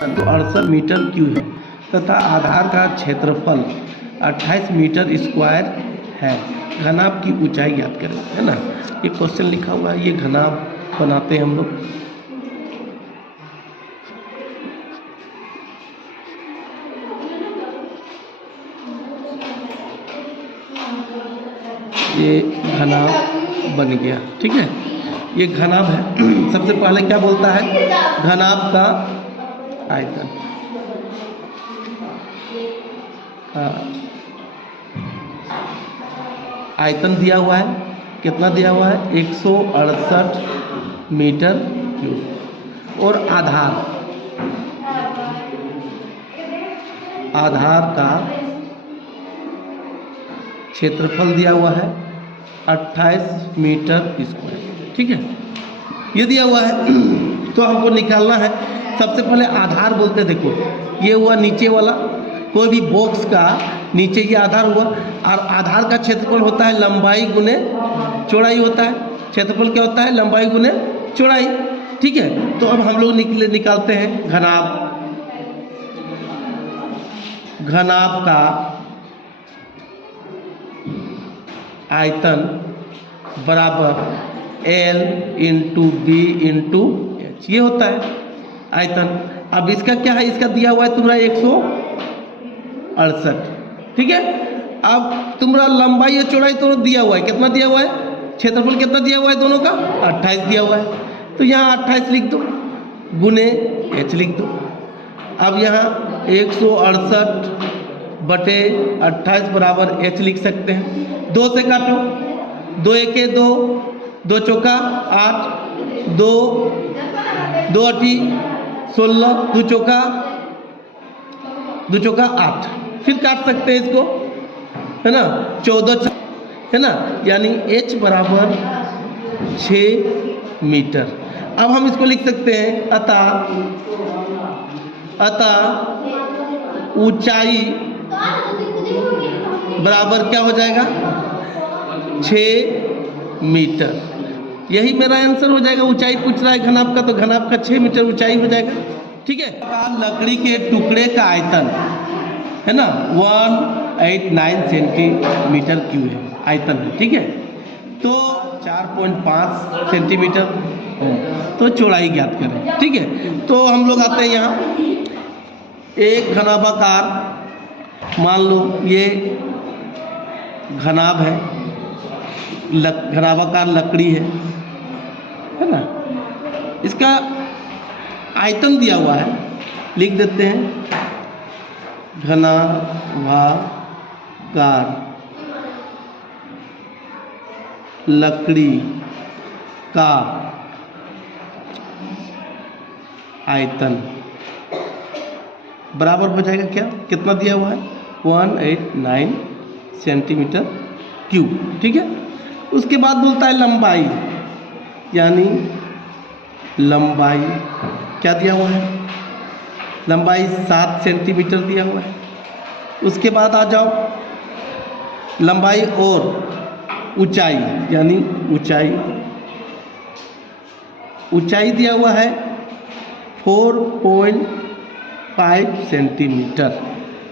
तो 68 metre cube है तथा आधार का क्षेत्रफल 28 मीटर स्क्वायर है। घनाभ की ऊंचाई ज्ञात करें, है ना। ये क्वेश्चन लिखा हुआ है, ये घनाभ बनाते हैं हम लोग। ये घनाभ बन गया, ठीक है। ये घनाभ है। सबसे पहले क्या बोलता है, घनाभ का आयतन। आयतन दिया हुआ है, कितना दिया हुआ है, 168 मीटर क्यूब। और आधार का क्षेत्रफल दिया हुआ है 28 मीटर स्क्वायर, ठीक है। ये दिया हुआ है तो हमको निकालना है। सबसे पहले आधार बोलते, देखो ये हुआ नीचे वाला, कोई भी बॉक्स का नीचे ये आधार हुआ, और आधार का क्षेत्रफल होता है लंबाई गुने चौड़ाई होता है। क्षेत्रफल क्या होता है, लंबाई गुने चौड़ाई, ठीक है। तो अब हम लोग निकालते हैं घनाभ का आयतन बराबर L into B into H, ये होता है आयतन। अब इसका क्या है, इसका दिया हुआ है तुम्हारा 168, ठीक है। अब तुम्हारा लंबाई या चौड़ाई तो दिया हुआ है, कितना दिया हुआ है, क्षेत्रफल कितना दिया हुआ है दोनों का, 28 दिया हुआ है। तो यहाँ 28 लिख दो, गुने h लिख दो। अब यहाँ 168/28 बराबर h लिख सकते हैं। 2 से काटो, 2 एके 2, 2 चौका 8, 2 8 16, 2 चौका 8। फिर काट सकते हैं इसको, है ना, 14, है ना, यानी h बराबर 6 मीटर। अब हम इसको लिख सकते हैं, अतः ऊंचाई बराबर क्या हो जाएगा, 6 मीटर। यही मेरा आंसर हो जाएगा। ऊंचाई पूछ रहा है घनाभ का, तो घनाभ का 6 मीटर ऊंचाई हो जाएगा, ठीक है। लकड़ी के टुकड़े का आयतन है ना 189 सेंटीमीटर क्यूब है, आयतन है, ठीक है। तो 4.5 सेंटीमीटर तो चौड़ाई ज्ञात करें, ठीक है। तो हम लोग आते हैं यहाँ, एक घनाभाकार, मान लो ये घनाभ है, घनाभाकार लकड़ी है ना। इसका आयतन दिया हुआ है, लिख देते हैं घनाभाकार लकड़ी का आयतन बराबर हो जाएगा क्या, कितना दिया हुआ है, 189 सेंटीमीटर क्यूब, ठीक है। उसके बाद बोलता है लंबाई, यानी लंबाई क्या दिया हुआ है, लंबाई 7 सेंटीमीटर दिया हुआ है। उसके बाद आ जाओ लंबाई और ऊंचाई, यानी ऊंचाई दिया हुआ है 4.5 सेंटीमीटर,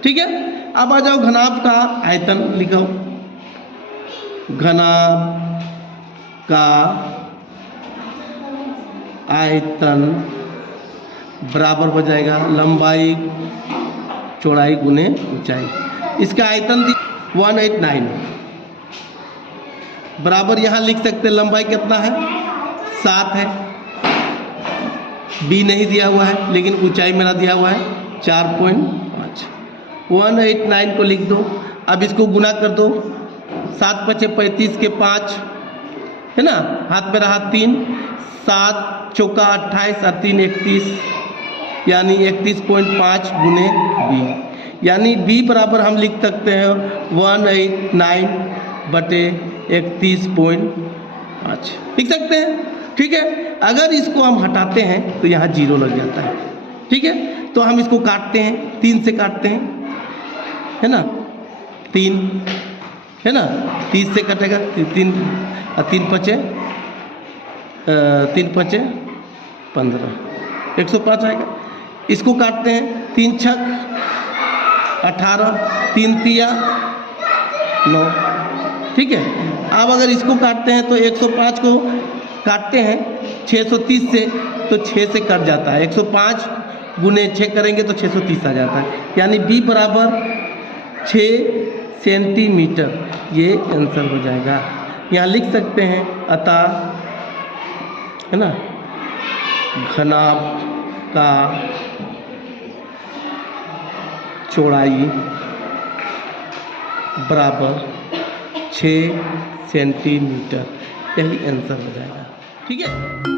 ठीक है। अब आ जाओ घनाभ का आयतन लिखो, घनाभ का आयतन बराबर हो जाएगा लंबाई चौड़ाई गुने ऊंचाई। इसका आयतन 189 बराबर, यहाँ लिख सकते हैं लंबाई कितना है, 7 है। बी नहीं दिया हुआ है, लेकिन ऊंचाई मेरा दिया हुआ है 4.5। 189 को लिख दो। अब इसको गुना कर दो, 7 × 5 = 35 के 5, है ना, हाथ में रहा 3, 7 चौका 28 और 3 31, यानी 31.5 गुने बी, यानी बी बराबर हम लिख सकते हैं 189/31.5 लिख सकते हैं, ठीक है। अगर इसको हम हटाते हैं तो यहाँ 0 लग जाता है, ठीक है। तो हम इसको काटते हैं, 3 से काटते हैं, है ना, 3, है ना, 30 से कटेगा 3 और 3 × 5 = 15, 105 आएगा। इसको काटते हैं 3 छक 18, 3 तिया 9, ठीक है। अब अगर इसको काटते हैं तो 105 को काटते हैं 630 से तो 6 से कट जाता है, 105 गुने 6 करेंगे तो 630 आ जाता है, यानी b बराबर 6 सेंटीमीटर, ये आंसर हो जाएगा। यहाँ लिख सकते हैं अतः, है ना, घनाभ का चौड़ाई बराबर 6 सेंटीमीटर, यही आंसर हो जाएगा, ठीक है।